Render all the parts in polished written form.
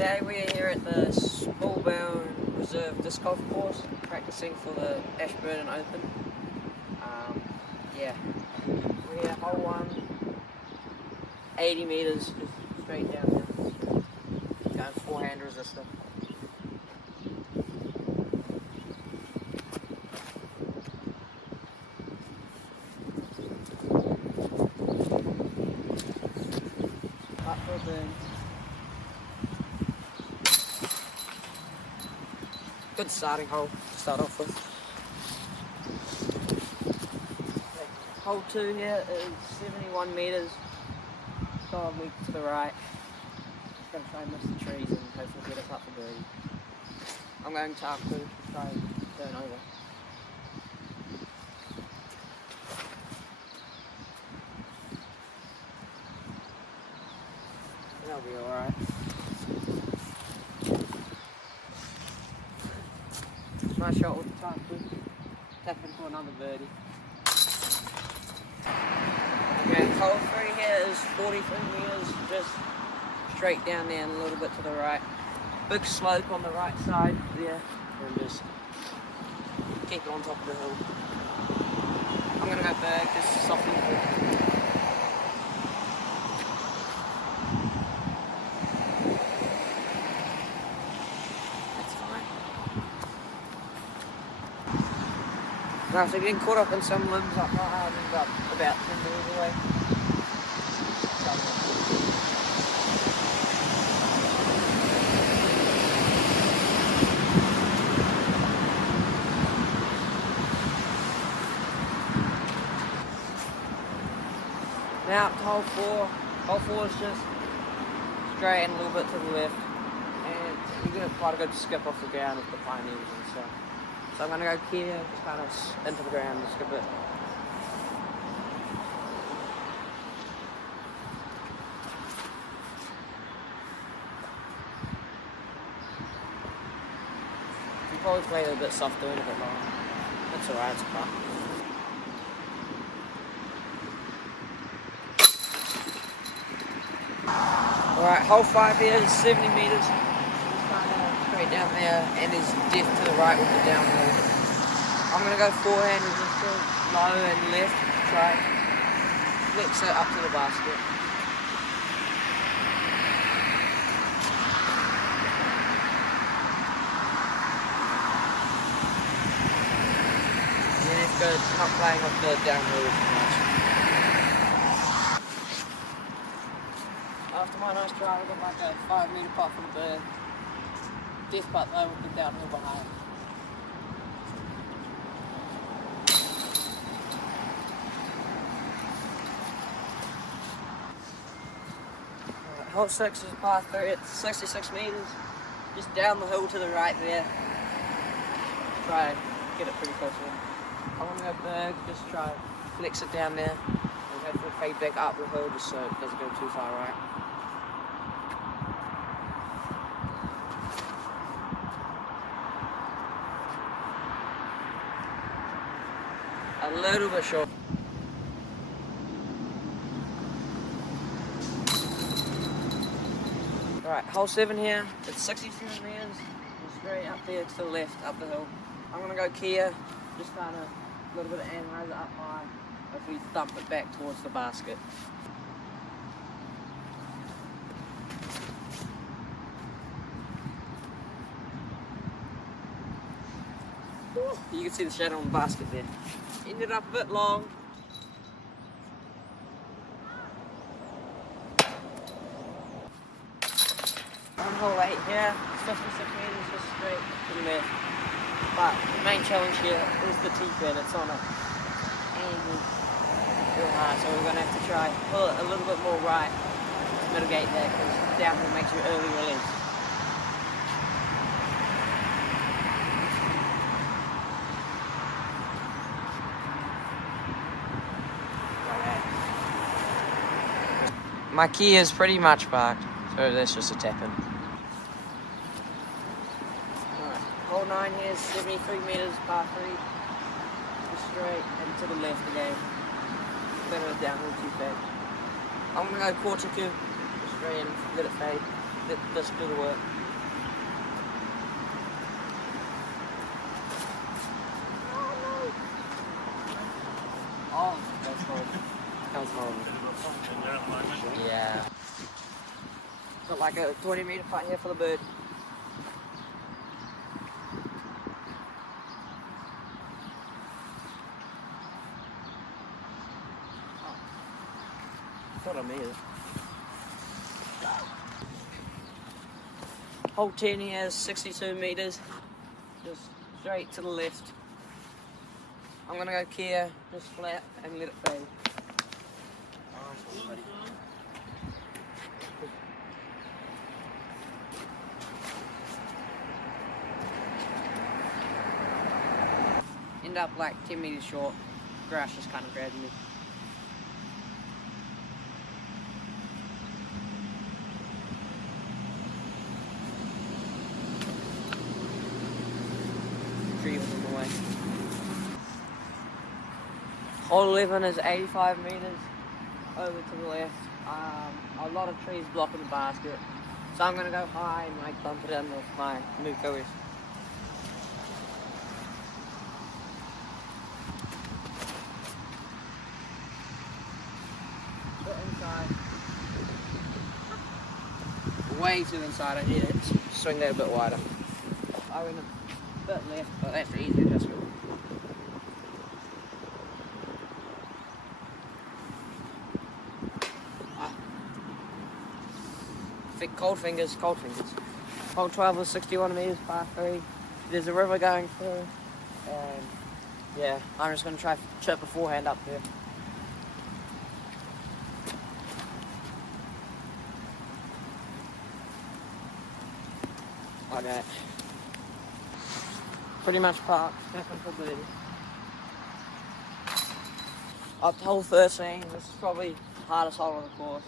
Today we are here at the Smallbone Reserve disc golf course, practicing for the Ashburton Open. Yeah, we're here, hole 1, 80 metres, just straight down here, going forehand resistor. Up for a burn. Good starting hole to start off with. Hole 2 here is 71 metres, solidly to the right. Just going to try and miss the trees and hopefully get a putt for birdie. I'm going to up to try and turn over. That'll be alright. Nice shot with the top foot. Tap into another birdie. Okay, hole 3 here is 43 metres, just straight down there and a little bit to the right. Big slope on the right side there, and just keep it on top of the hill. I'm going to go back, just soften it. Now, so getting caught up in some limbs up high, I ended up about 10 metres away. Now up to hole 4. Hole 4 is just straight and a little bit to the left. And you get quite a good skip off the ground with the pioneers and stuff. So I'm going to go here, just kind of into the ground and skip it. You probably play it a bit softer and a bit longer. That's alright, it's a putt. Alright, hole 5 here is 70 metres. Straight down there, and there's depth to the right with the downhill. I'm going to go forehand with this low and left, try flex it up to the basket. Yeah, it's good, not playing with the downhill too much. After my nice try, I got like a 5 metre putt from the bird. Death putt though with the downhill behind. Hole 6 is par 3, it's 66 metres. Just down the hill to the right there. Try and get it pretty close in. I want to go big, just try flex it down there. And hopefully fade back up the hill just so it doesn't go too far right. A little bit short. Alright, hole 7 here, it's 63 metres, straight up there to the left, up the hill. I'm going to go Kia, just kind of a little bit of analyze it up high, hopefully thump it back towards the basket. You can see the shadow on the basket there. Ended up a bit long. On hole 8 here, 56 metres just straight to the left. But the main challenge here is the tee pad. It's on an angle real hard, so we're going to have to try pull it a little bit more right to mitigate that, because downhill makes you early release. My key is pretty much parked, so that's just a tap-in. Alright, hole 9 here is 73 metres, par 3. Just straight and to the left again. Bit of a downhill too bad. I'm going to go quarter cube, straight in, let it fade. this do the work. Oh, that's horrible. That was horrible. Yeah. Got like a 20-meter putt here for the bird. Thought I made it. Hole 10 here is 62 meters, just straight to the left. I'm gonna go care, just flat, and let it fade. End up like 10 meters short. Grass just kind of grabbed me. Tree was in the way. Hole 11 is 85 meters over to the left. A lot of trees blocking the basket, so I'm gonna go high and like bump it in with my new course. Bit inside. Way too inside. I need to swing that a bit wider. I went a bit left, but that's the easy adjustment. Cold fingers, cold fingers. Hole 12 was 61 meters, par 3. There's a river going through, and yeah, I'm just going to try to chip a forehand up there. Like that. Pretty much parked, back on for birdie. Up to hole 13, this is probably the hardest hole on the course.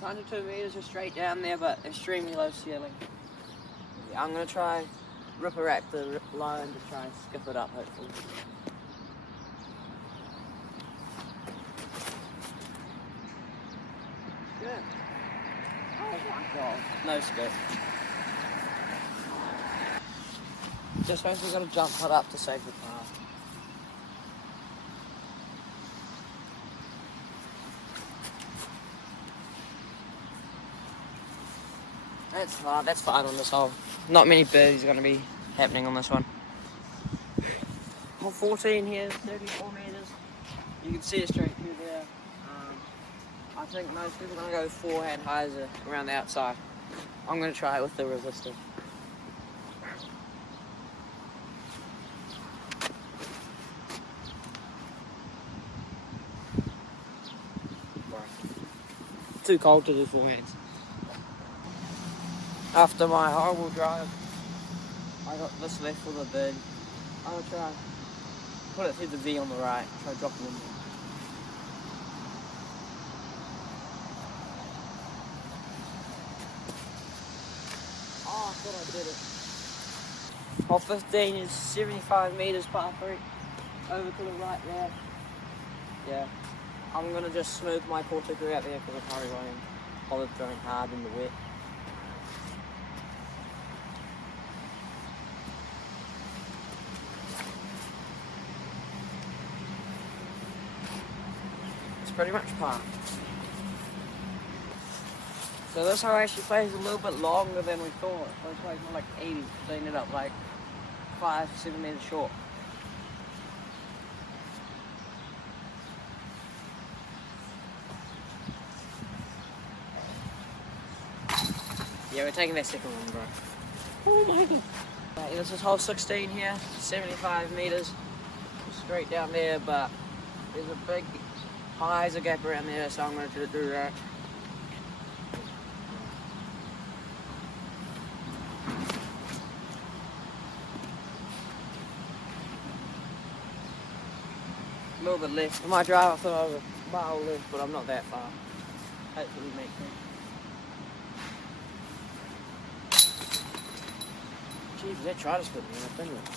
102 meters are straight down there, but extremely low ceiling. Yeah, I'm going to try ripper rack the line to try and skip it up, hopefully. Good. Oh my god. No skip. Just basically got to jump it up to save the par. That's fine on this hole. Not many birdies are going to be happening on this one. Hole 14 here is 34 meters. You can see it straight through there. I think most people are going to go forehand highs around the outside. I'm going to try it with the resistor. Too cold to do forehands. After my horrible drive, I got this left for the bird. I'm going to try put it through the V on the right, try dropping in there. Oh, I thought I did it. Hole 15 is 75 meters par 3. Over to the right there. Yeah. I'm going to just smooth my portico out there because I can't really bother throwing hard in the wet. Pretty much par. So this hole actually plays a little bit longer than we thought. It plays more like 80, so ended up like 5-7 meters short. Yeah, we're taking that second one, bro. Oh my god. Right, this is hole 16 here, 75 meters. Straight down there, but there's a big highs a gap around there, so I'm going to do that. A little bit left. I might drive up to over a mile left, but I'm not that far. Hopefully make sense. Jeez, that tried to split me up, didn't it?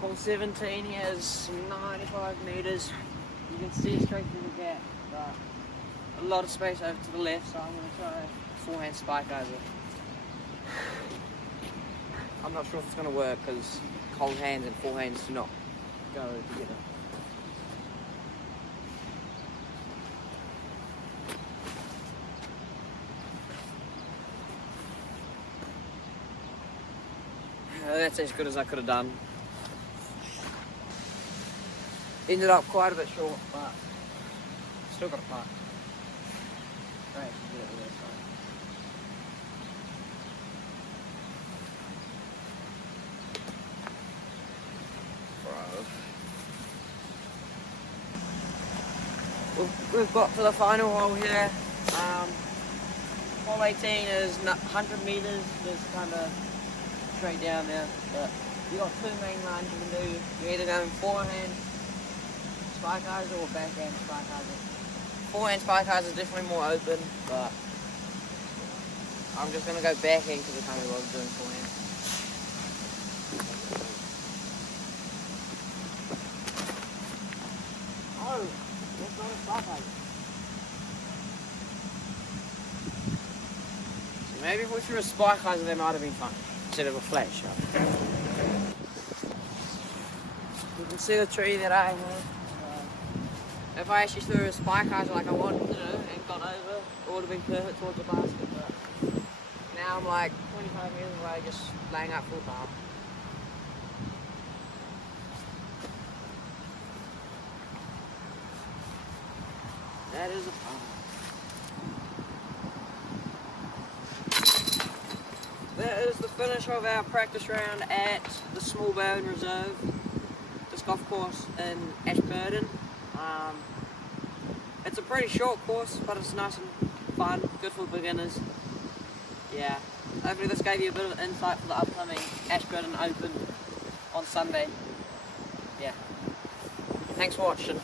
Hole 17 here is 95 meters. You can see straight through the gap, but a lot of space over to the left, so I'm going to try a forehand spike over. I'm not sure if it's going to work because cold hands and forehands do not go together. That's as good as I could have done. Ended up quite a bit short, but still got a putt. Right, should do it the other side. We've got to the final hole here. Hole 18 is 100 metres, just kind of straight down there. But you got two main lines you can do. You're either going forehand spike hyzer or backhand spike hyzer. Forehand spike hyzer is definitely more open, but I'm just going to go backhand because I can't be bothered doing forehand. Oh, that's not a spike hyzer. So maybe if we threw a spike hyzer, that might have been fun instead of a flat shot. You can see the tree that I had. If I actually threw a spike hyzer like I wanted to do and got over, it would have been perfect towards the basket. But now I'm like 25 metres away, just laying up full bar. That is a par. That is the finish of our practice round at the Smallbone Reserve, this golf course in Ashburton. It's a pretty short course, but it's nice and fun, good for beginners. Yeah, hopefully this gave you a bit of insight for the upcoming Ashburton Open on Sunday. Yeah, thanks for watching.